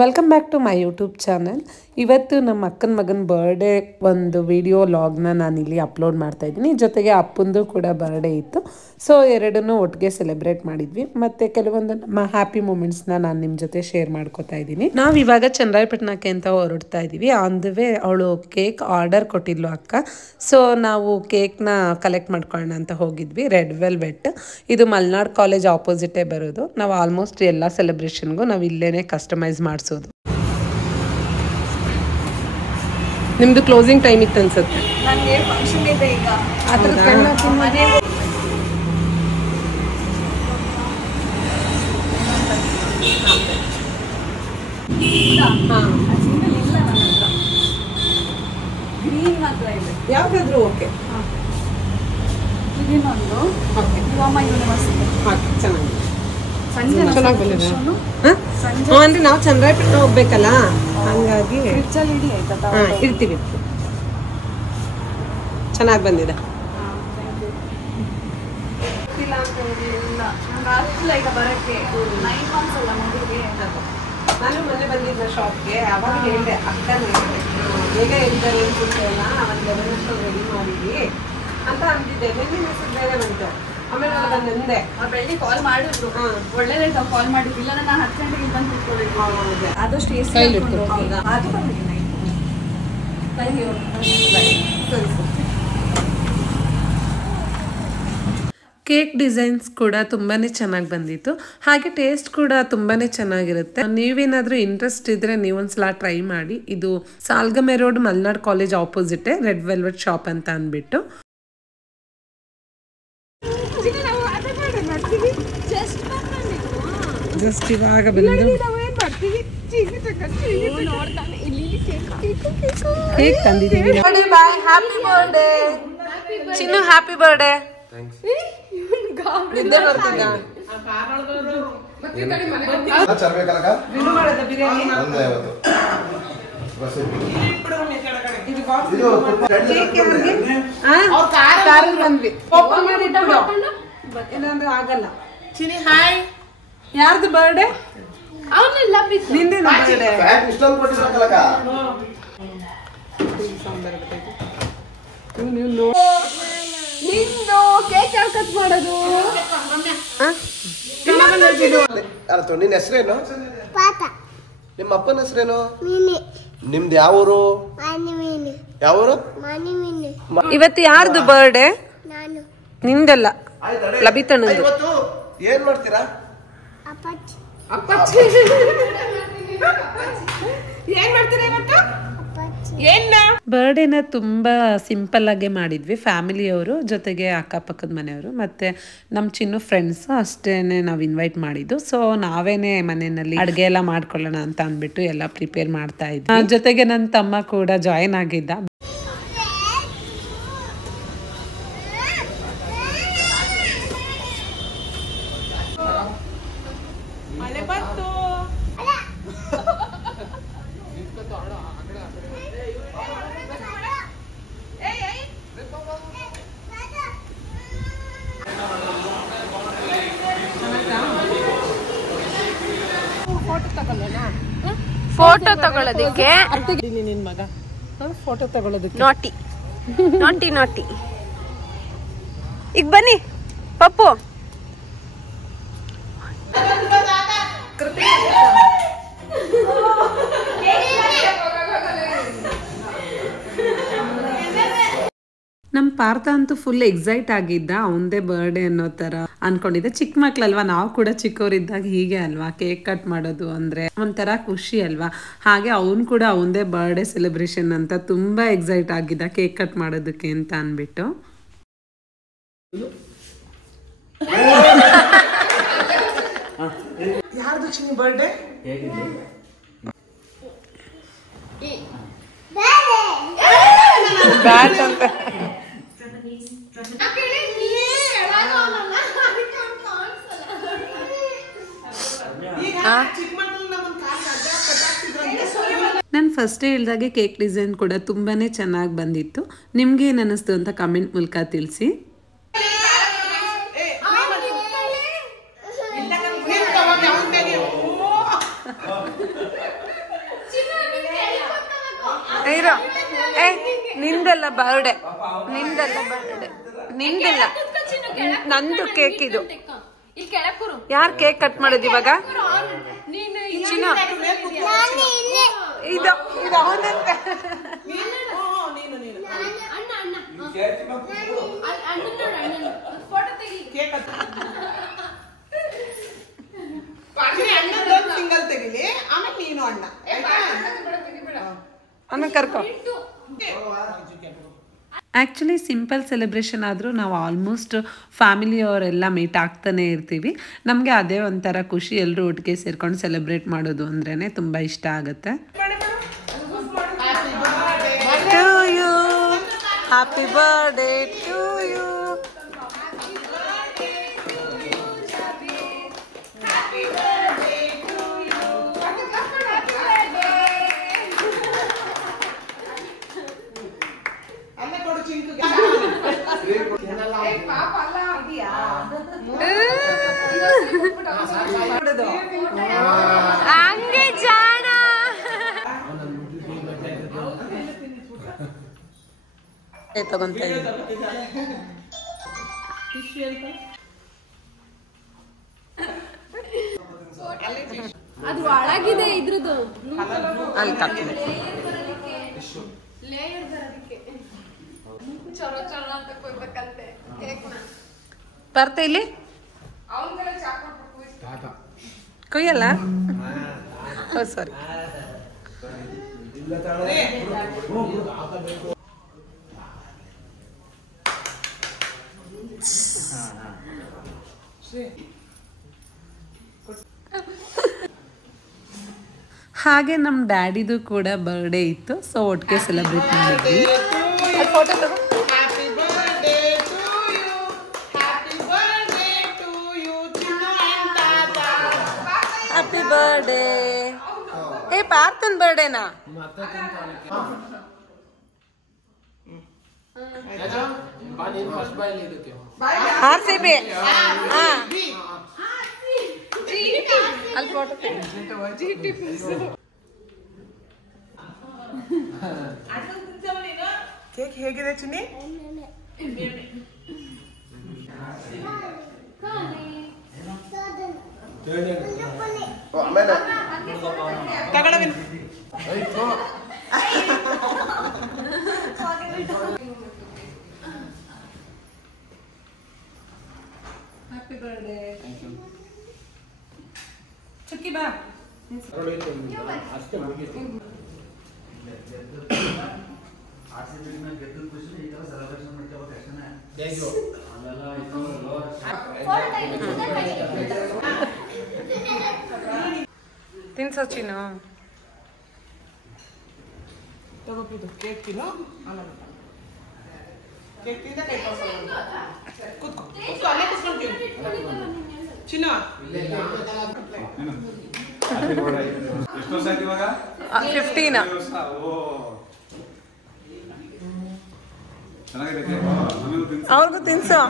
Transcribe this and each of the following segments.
Welcome back to my YouTube channel. ಇವತ್ತು ನಮ್ಮ ಅಕ್ಕನ ಮಗನ ಬರ್ಡೇ ಒಂದು ವಿಡಿಯೋ ಲಾಗ್ನ ನಾನಿಲ್ಲಿ ಅಪ್ಲೋಡ್ ಮಾಡ್ತಾ ಇದ್ದೀನಿ. ಜೊತೆಗೆ ಅಪ್ಪಂದು ಕೂಡ ಬರ್ಡೇ ಇತ್ತು. ಸೊ ಎರಡನ್ನೂ ಒಟ್ಟಿಗೆ ಸೆಲೆಬ್ರೇಟ್ ಮಾಡಿದ್ವಿ. ಮತ್ತು ಕೆಲವೊಂದು ನಮ್ಮ ಹ್ಯಾಪಿ ಮೂಮೆಂಟ್ಸ್ನ ನಾನು ನಿಮ್ಮ ಜೊತೆ ಶೇರ್ ಮಾಡ್ಕೋತಾ ಇದ್ದೀನಿ. ನಾವು ಇವಾಗ ಚನ್ನರಾಯಪಟ್ಟಣಕ್ಕೆ ಅಂತ ಹೊರಡ್ತಾ ಇದ್ದೀವಿ. ಆನ್ ದ ವೇ ಅವಳು ಕೇಕ್ ಆರ್ಡರ್ ಕೊಟ್ಟಿದ್ಲು ಅಕ್ಕ. ಸೊ ನಾವು ಕೇಕ್ನ ಕಲೆಕ್ಟ್ ಮಾಡ್ಕೊಳ್ಳೋಣ ಅಂತ ಹೋಗಿದ್ವಿ. ರೆಡ್ ವೆಲ್ವೆಟ್ ಇದು ಮಲ್ನಾಡ್ ಕಾಲೇಜ್ ಆಪೋಸಿಟೇ ಬರೋದು. ನಾವು ಆಲ್ಮೋಸ್ಟ್ ಎಲ್ಲ ಸೆಲೆಬ್ರೇಷನ್ಗೂ ನಾವು ಇಲ್ಲೇ ಕಸ್ಟಮೈಸ್ ಮಾಡಿಸೋದು. ನಿಮ್ದು ಕ್ಲೋಸಿಂಗ್ ಟೈಮ್ ಇತ್ತು ಅನ್ಸುತ್ತೆ. ನನಗೆ ಫಂಕ್ಷನ್ ಇದೆ ಈಗ. ಗ್ರೀನ್ ಮಾತ್ರ ಇದೆ. ಯಾವ್ದಾದ್ರು ಓಕೆ. ಗ್ರೀನ್ ಒಂದು ಯುವಮ್ಮ ಯೂನಿವರ್ಸಿಟಿ ಚೆನ್ನಾಗಿದೆ. ಚೆನ್ನಾಗಿ ಬಂದಿದೆ. ಅಂದ್ರೆ ನಾವು ಚನ್ನರಾಯಪಟ್ಟಣ ಹೋಗ್ಬೇಕಲ್ಲ, ಹಂಗಾಗಿ ಫ್ರಿಡ್ಜಲ್ಲಿ ಆಯ್ತಾ ಇರ್ತೀವಿ. ಚೆನ್ನಾಗಿ ಬಂದಿದೆ. ಈಗ ಬರಕ್ಕೆ 9 months ಅಲ್ಲ ಮಗುಗೆ. ನಾನು ಮೊನ್ನೆ ಬಂದಿದ್ದೆ ಶಾಪ್ಗೆ. ಅವಾಗ ಹೇಳಿದೆ ಅಕ್ಕನೇ ಬೇಗ ಹೇಳ್ತಾರೆ ಅನ್ಸುತ್ತಲ್ಲ, ಒಂದು 11 ರೆಡಿ ಮಾಡಿದ್ವಿ ಅಂತ ಅಂದಿದ್ದೆ. ಬೆಳ್ಳಿ ಮೆಸೇಜ್ ಬೇರೆ ಬಂತು. ಆಮೇಲೆ ಬಂದೆ ಬೆಳ್ಳಿ ಕಾಲ್ ಮಾಡಿದ್ರು. ಒಳ್ಳೇದೇ ಕಾಲ್ ಮಾಡಿದ್ವಿಲ್ಲ. ನಾನು 10 ಗಂಟೆಗೆ ಬಂದು ಕೂತ್ಕೊಳ್ಳಿ. ಆದಷ್ಟು ಕೇಕ್ ಡಿಸೈನ್ಸ್ ಕೂಡ ತುಂಬಾ ಚೆನ್ನಾಗಿ ಬಂದಿತ್ತು. ಹಾಗೆ ಟೇಸ್ಟ್ ಕೂಡ ತುಂಬಾ ಚೆನ್ನಾಗಿರುತ್ತೆ. ನೀವೇನಾದರೂ ಇಂಟ್ರೆಸ್ಟ್ ಇದ್ದರೆ ನೀವೊಂದ್ಸಲ ಟ್ರೈ ಮಾಡಿ. ಇದು ಸಾಲ್ಗಮೆ ರೋಡ್ ಮಲ್ನಾಡ್ ಕಾಲೇಜ್ ಆಪೋಸಿಟೇ ರೆಡ್ ವೆಲ್ವೆಟ್ ಶಾಪ್ ಅಂತ ಅಂದ್ಬಿಟ್ಟು. ಜಸ್ಟ್ ಇವಾಗ ಬಂದು ಕೇಕ್ ತಂದಿದ್ದೀವಿ. Happy birthday Chinnu, happy birthday. ನಿದ್ದೆ ಬರ್ತಿದ್ದ ಬಂದ್ವಿ. ಆಗಲ್ಲ. ಚಿನಿ ಹಾಯ್. ಯಾರ್ದು ಬರ್ಡೇ? ನಿಂದೆ ಬರ್ಡೇ. ನಿಂದು ಕೇಕ್ ಯಾರು ಕಟ್ ಮಾಡೋದು? ನಿನ್ನ ಹೆಸರೇನು? ನಿಮ್ಮ ಅಪ್ಪನ ಹೆಸರೇನು? ನಿಮ್ದು ಯಾವೂರು? ಯಾವೂರು? ಇವತ್ತು ಯಾರ್ದು ಬರ್ಡೇ? ನಿಂದಲ್ಲ, ಲಬಿತಣ್ಣಂದು. ಇವತ್ತು ಏನ್ ಮಾಡ್ತೀರಾ? ಏನ್ ಮಾಡ್ತೀರಾ ಇವತ್ತು? ಬರ್ಡೇನ ತುಂಬ ಸಿಂಪಲ್ ಆಗೇ ಮಾಡಿದ್ವಿ. ಫ್ಯಾಮಿಲಿಯವರು ಜೊತೆಗೆ ಅಕ್ಕಪಕ್ಕದ ಮನೆಯವರು ಮತ್ತು ನಮ್ಮ ಚಿನ್ನು ಫ್ರೆಂಡ್ಸು ಅಷ್ಟೇನೆ ನಾವು ಇನ್ವೈಟ್ ಮಾಡಿದ್ದು. ಸೊ ನಾವೇನೆ ಮನೆಯಲ್ಲಿ ಅಡುಗೆ ಎಲ್ಲ ಮಾಡ್ಕೊಳ್ಳೋಣ ಅಂತ ಅಂದ್ಬಿಟ್ಟು ಎಲ್ಲ ಪ್ರಿಪೇರ್ ಮಾಡ್ತಾ ಇದ್ವಿ. ಜೊತೆಗೆ ನನ್ನ ತಮ್ಮ ಕೂಡ ಜಾಯಿನ್ ಆಗಿದ್ದ. ಫೋಟೋ ತಗೊಳ್ಳೋದಕ್ಕೆ ನಿನ್ ಮಗ ಫೋಟೋ ತಗೊಳ್ಳೋದಕ್ಕೆ ನಾಟಿ ನಾಟಿ ನಾಟಿ. ಈಗ ಬನ್ನಿ ಪಪ್ಪು. ನಮ್ಮ ಪಾರ್ಥ ಅಂತೂ ಫುಲ್ ಎಕ್ಸೈಟ್ ಆಗಿದ್ದ. ಅವನದೇ ಬರ್ಡೇ ಅನ್ನೋ ಥರ ಅನ್ಕೊಂಡಿದ್ದೆ. ಚಿಕ್ಕ ಮಕ್ಳಲ್ವಾ, ನಾವು ಕೂಡ ಚಿಕ್ಕವರಿದ್ದಾಗ ಹೀಗೆ ಅಲ್ವಾ, ಕೇಕ್ ಕಟ್ ಮಾಡೋದು ಅಂದರೆ ಒಂಥರ ಖುಷಿ ಅಲ್ವಾ. ಹಾಗೆ ಅವನು ಕೂಡ ಅವನದೇ ಬರ್ಡೇ ಸೆಲೆಬ್ರೇಷನ್ ಅಂತ ತುಂಬ ಎಕ್ಸೈಟ್ ಆಗಿದ್ದ ಕೇಕ್ ಕಟ್ ಮಾಡೋದಕ್ಕೆ ಅಂತ ಅಂದ್ಬಿಟ್ಟು. ಯಾರ್ದು ಚಿನ್ನ ಬರ್ಡೇ? ಬ್ಯಾಟ್ ಅಂತ ನಾನು ಫಸ್ಟ್ ಹೇಳಿದಾಗೆ ಕೇಕ್ ಡಿಸೈನ್ ಕೂಡ ತುಂಬಾ ಚೆನ್ನಾಗಿ ಬಂದಿತ್ತು. ನಿಮ್ಗೆ ಏನು ಅನ್ನಿಸ್ತು ಅಂತ ಕಮೆಂಟ್ ಮೂಲಕ ತಿಳಿಸಿ. ಇರೋ ನಿಂದಲ್ಲ ಬರ್ಡೇ, ನಿಂದಲ್ಲ ಬರ್ಡೇ, ನಿಂದಿಲ್ಲ, ನಂದು ಕೇಕ್ ಇದು. ಯಾರ್ ಕೇಕ್ ಕಟ್ ಮಾಡೋದು ಇವಾಗ? ಚಿನ್ನ ಇದು ಅವನಂತೆ. ಸಿಂಗಲ್ ತೆಗಿಲಿ, ಆಮೇಲೆ ನೀನು ಅಣ್ಣ ಅಣ್ಣ ಕರ್ಕೊ. ಆ್ಯಕ್ಚುಲಿ ಸಿಂಪಲ್ ಸೆಲೆಬ್ರೇಷನ್ ಆದರೂ ನಾವು ಆಲ್ಮೋಸ್ಟ್ ಫ್ಯಾಮಿಲಿಯವರೆಲ್ಲ ಮೀಟ್ ಆಗ್ತಾನೆ ಇರ್ತೀವಿ. ನಮಗೆ ಅದೇ ಒಂಥರ ಖುಷಿ, ಎಲ್ಲರೂ ಒಟ್ಟಿಗೆ ಸೇರ್ಕೊಂಡು ಸೆಲೆಬ್ರೇಟ್ ಮಾಡೋದು ಅಂದ್ರೇ ತುಂಬ ಇಷ್ಟ ಆಗುತ್ತೆ. To you, happy birthday to you. ಹಂಗೆ ಜಾಣ ತಗೊಂತ ಅದು ಒಳಗಿದೆ ಇದ್ರದ್ದು ಅಲ್ಲಿ ತಪ್ಪು ಚೊರ ಚೊರ ಅಂತ ಕೊಯ್ಬೇಕಂತೆ ಕೇಕ್ನ. ಬರ್ತಾ ಇಲ್ಲಿ ಕೊಯ್ಯಲ್ಲ. ಓ ಸಾರಿ. ಹಾಗೆ ನಮ್ಮ ಡ್ಯಾಡಿದು ಕೂಡ ಬರ್ಡೇ ಇತ್ತು, ಸೊ ಒಟ್ಟಿಗೆ ಸೆಲೆಬ್ರೇಟ್ ಮಾಡಿದ್ವಿ. ಫೋಟೋ ತಗೋ. Happy birthday. ಏ ಪಾರ್ಥನ್ ಬರ್ಡೇನಾ? RCB. ಅಲ್ಲಿ ಫೋಟೋ ಕೇಕ್ ಹೇಗಿದೆ ಚಿನ್ನಿ? ತಗೊಳವೇನು? Happy birthday. ಚುಕ್ಕಿ ಬಾ. ತಿನ್ಸೋ ಚಿನ್ನು. ತಗೋಬಿದ್ದು ಕೇಕ್ ತಿನ್ನೋ. ಕೇಕ್ ತಿಂದ ಕೈ ಕೂತ್ಕೋ, ಕೂತ್ಕೋ, ಅಲ್ಲೇ ಕೂತ್ಕೊಂತೀವಿ ಚಿನ್ನ. 15. ಅವ್ರಿಗೂ ತಿನ್ಸೋ.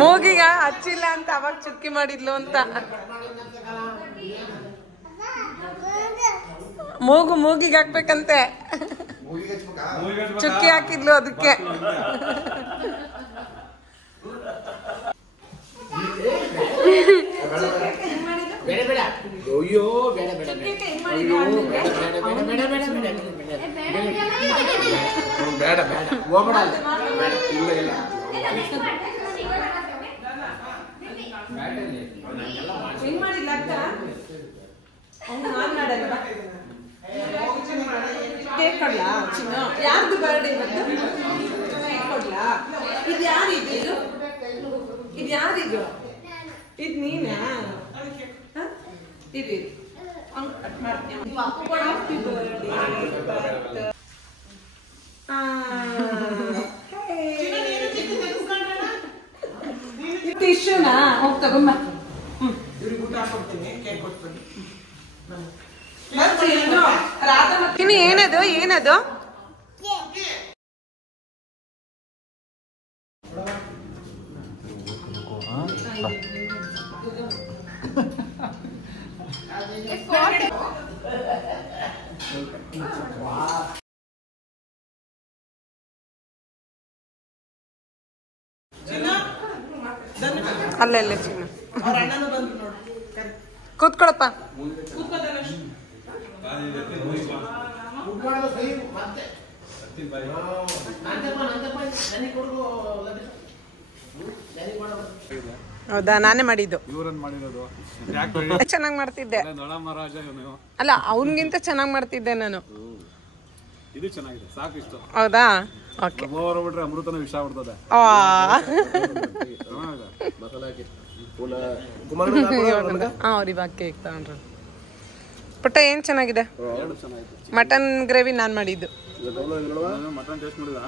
ಮೂಗಿಗ ಹಚ್ಚಿಲ್ಲ ಅಂತ ಅವಾಗ ಚುಕ್ಕಿ ಮಾಡಿದ್ಲು ಅಂತ. ಮೂಗಿಗೆ ಹಾಕ್ಬೇಕಂತೆ, ಚುಕ್ಕಿ ಹಾಕಿದ್ಲು ಅದಕ್ಕೆ. ಕೇಕ್ ಕೊಡ್ಲಾ ಚಿನ್ನ? ಯಾರ್ದು ಬರ್ಡೇ ಇವತ್ತು? ಕೇಕ್ ಕೊಡ್ಲಾ? ಇದು ಯಾರಿದು? ಇದು ಯಾರಿದು? ಇದು ನೀನಾ? ಇದು ಟಿಶ್ಯೂನಾ ಹೋಗಿ ತಗೊಂಬ. ಇನ್ನು ಏನದು ಏನದು? ಅಲ್ಲೇ ಚಿನ್ನ ಕೂತ್ಕೊಳಪ್ಪ. ಹೌದಾ, ನಾನೇ ಮಾಡಿದ್ದು. ಚೆನ್ನಾಗಿ ಮಾಡ್ತಿದ್ದೆ. ಅಲ್ಲ, ಅವನಿಗಿಂತ ಚೆನ್ನಾಗಿ ಮಾಡ್ತಿದ್ದೆ ನಾನು. ಇದು ಚೆನ್ನಾಗಿದೆ, ಸಾಕು ಇಷ್ಟು. ಹೌದಾ? ಓಕೆ. ಬಿಟ್ರೆ ಅಮೃತನ ವಿಷ ಬಿಡ್ತದೆ. ಅವ್ರು ಇವಾಗ ಕೇಕ್ ತಗೊಂಡ್ರು. ಪುಟ್ಟ ಏನ್ ಚೆನ್ನಾಗಿದೆ? ಮಟನ್ ಗ್ರೇವಿ ನಾನ್ ಮಾಡಿದ್ದು. ಮಟನ್ ಟೇಸ್ಟ್ ಮಾಡಿದ?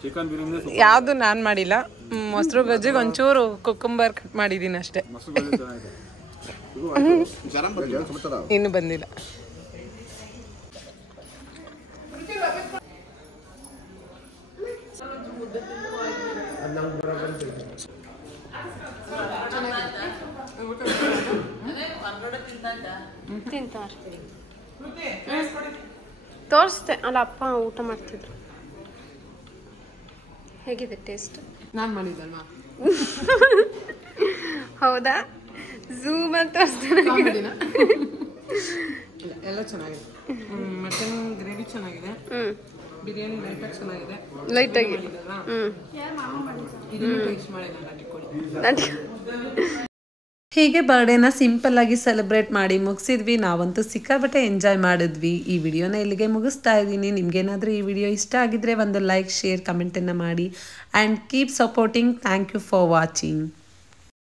ಚಿಕನ್ ಬಿರಿಯಾನಿ ಯಾವ್ದು ನಾನ್ ಮಾಡಿಲ್ಲ. ಮೊಸರು ಗಜ್ಜಿಗೆ ಒಂಚೂರು ಕುಕ್ಕುಂಬರ್ ಕಟ್ ಮಾಡಿದೀನಿ ಅಷ್ಟೇ. ಇನ್ನು ಬಂದಿಲ್ಲ. ತೋರಿಸ್ದೆ ಅಲ್ಲ, ಅಪ್ಪ ಊಟ ಮಾಡ್ತಿದ್ರು. ಹೇಗಿದೆ ಟೇಸ್ಟ್? ನಾನ್ ಮಾಡಿದ್ದಲ್ವಾ? ಹೌದಾ? ಝೂಮ್ ಅಂತ ತೋರಿಸ್ತಾರೆ. ಎಲ್ಲ ಚೆನ್ನಾಗಿದೆ. ಮಟನ್ ಗ್ರೇವಿ ಚೆನ್ನಾಗಿದೆ, ಬಿರಿಯಾನಿ ಲೈಟಾಗಿ ಚೆನ್ನಾಗಿದೆ. ಲೈಟಾಗಿ ಇದನ್ನು ಟೇಸ್ಟ್ ಮಾಡಿಲ್ಲ. ಹೀಗೆ ಬರ್ಡೇನ ಸಿಂಪಲ್ ಆಗಿ ಸೆಲೆಬ್ರೇಟ್ ಮಾಡಿ ಮುಗಿಸಿದ್ವಿ. ನಾವಂತೂ ಸಿಕ್ಕಾಪಟ್ಟೆ ಎಂಜಾಯ್ ಮಾಡಿದ್ವಿ. ಈ ವಿಡಿಯೋನ ಇಲ್ಲಿಗೆ ಮುಗಿಸ್ತಾ ಇದ್ದೀನಿ. ನಿಮ್ಗೇನಾದರೂ ಈ ವಿಡಿಯೋ ಇಷ್ಟ ಆಗಿದ್ರೆ ಒಂದು ಲೈಕ್, ಶೇರ್, ಕಮೆಂಟನ್ನು ಮಾಡಿ. And keep supporting. Thank you for watching.